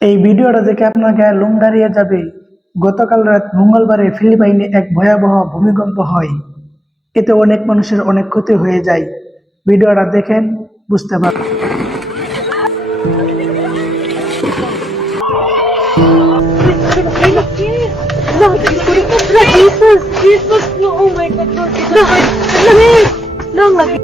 এই ভিডিওটা দেখে আপনার গায়ে লোম দাঁড়িয়ে যাবে গতকাল রাত মঙ্গলবারে ফিলিপাইনে এক ভয়াবহ ভূমিকম্প হয় এতে অনেক মানুষের অনেক ক্ষতি হয়ে যায় ভিডিওটা দেখেন বুঝতে পারবেন Jesus! Jesus! No! Oh my God! No! Lamig! Lang lagi.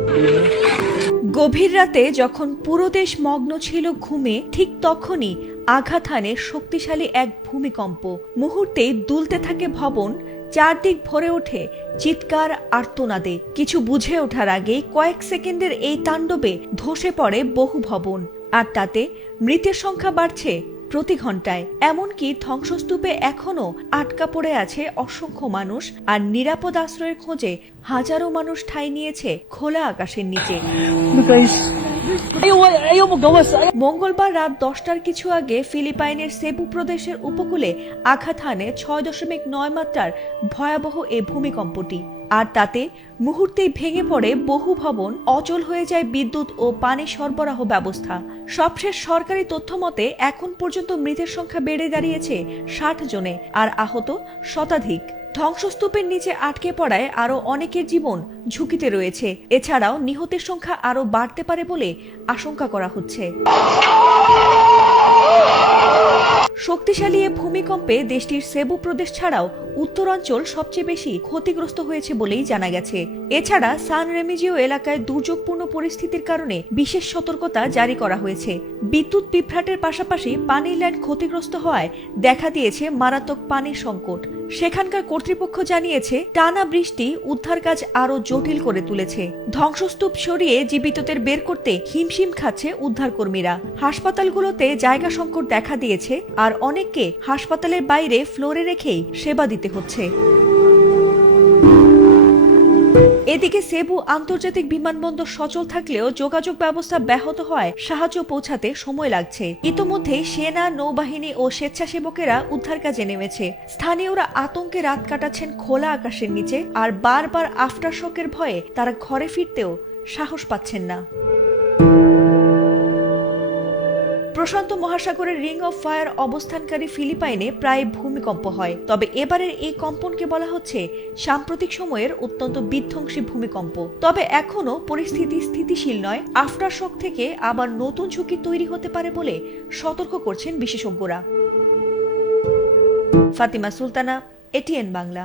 গভীর রাতে যখন পুরো দেশ মগ্ন ছিল ঘুমে, ঠিক তখনই আঘাত হানে শক্তিশালী এক ভূমিকম্প। মুহূর্তে দুলতে থাকে ভবন, চারদিক ভরে ওঠে চিৎকার, আর্তনাদে। কিছু বুঝে ওঠার আগে কয়েক সেকেন্ডের এই তাণ্ডবে ধসে পড়ে বহু ভবন। আর তাতে মৃতের সংখ্যা বাড়ছে প্রতি ঘন্টায় এমনকি ধ্বংসস্তূপে এখনও আটকা পড়ে আছে অসংখ্য মানুষ আর নিরাপদ আশ্রয়ের খোঁজে হাজারো মানুষ ঠাঁই নিয়েছে খোলা আকাশের নিচে. মঙ্গলবার রাত দশটার কিছু আগে ফিলিপাইনের সেবু প্রদেশের উপকূলে আঘাত হানে ছয় দশমিক নয় মাত্রার ভয়াবহ এ ভূমিকম্পটি আর তাতে মুহূর্তেই ভেঙে পড়ে বহু ভবন অচল হয়ে যায় বিদ্যুৎ ও পানি সরবরাহ ব্যবস্থা। সবশেষ সরকারি তথ্য মতে, এখন পর্যন্ত মৃতের সংখ্যা বেড়ে দাঁড়িয়েছে ষাট জনে আর আহত শতাধিক। ধ্বংসস্তূপের নিচে আটকে পড়ায় আরও অনেকের জীবন ঝুঁকিতে রয়েছে। এছাড়াও নিহতের সংখ্যা আরও বাড়তে পারে বলে আশঙ্কা করা হচ্ছে। শক্তিশালী এ ভূমিকম্পে দেশটির সেবু প্রদেশ ছাড়াও উত্তরাঞ্চল সবচেয়ে বেশি ক্ষতিগ্রস্ত হয়েছে বলেই জানা গেছে। এছাড়া সান রেমিজিও এলাকায় দুর্যোগপূর্ণ পরিস্থিতির কারণে বিশেষ সতর্কতা জারি করা হয়েছে। বিদ্যুৎ বিভ্রাটের পাশাপাশি পানির লাইন ক্ষতিগ্রস্ত হওয়ায় দেখা দিয়েছে মারাত্মক পানির সংকট। সেখানকার কর্তৃপক্ষ জানিয়েছে, টানা বৃষ্টি উদ্ধার কাজ আরও জটিল করে তুলেছে। ধ্বংসস্তূপ সরিয়ে জীবিতদের বের করতে হিমশিম খাচ্ছে উদ্ধারকর্মীরা। হাসপাতালগুলোতে জায়গা সংকট দেখা দিয়েছে আর অনেককে হাসপাতালের বাইরে ফ্লোরে রেখেই সেবা দিতে হচ্ছে। এদিকে সেবু আন্তর্জাতিক বিমানবন্দর সচল থাকলেও যোগাযোগ ব্যবস্থা ব্যাহত হয় সাহায্য পৌঁছাতে সময় লাগছে। ইতোমধ্যেই সেনা, নৌবাহিনী ও স্বেচ্ছাসেবকেরা উদ্ধার কাজে নেমেছে। স্থানীয়রা আতঙ্কে রাত কাটাচ্ছেন খোলা আকাশের নিচে আর বারবার আফটার শকের ভয়ে তারা ঘরে ফিরতেও সাহস পাচ্ছেন না। প্রশান্ত মহাসাগরের রিং অফ ফায়ার অবস্থানকারী ফিলিপাইনে প্রায় ভূমিকম্প হয়। তবে এবারের এই কম্পনকে বলা হচ্ছে সাম্প্রতিক সময়ের অত্যন্ত বিধ্বংসী ভূমিকম্প। তবে এখনও পরিস্থিতি স্থিতিশীল নয়। আফটার শক থেকে আবার নতুন ঝুঁকি তৈরি হতে পারে বলে সতর্ক করছেন বিশেষজ্ঞরা। ফাতিমা সুলতানা, এটিএন বাংলা।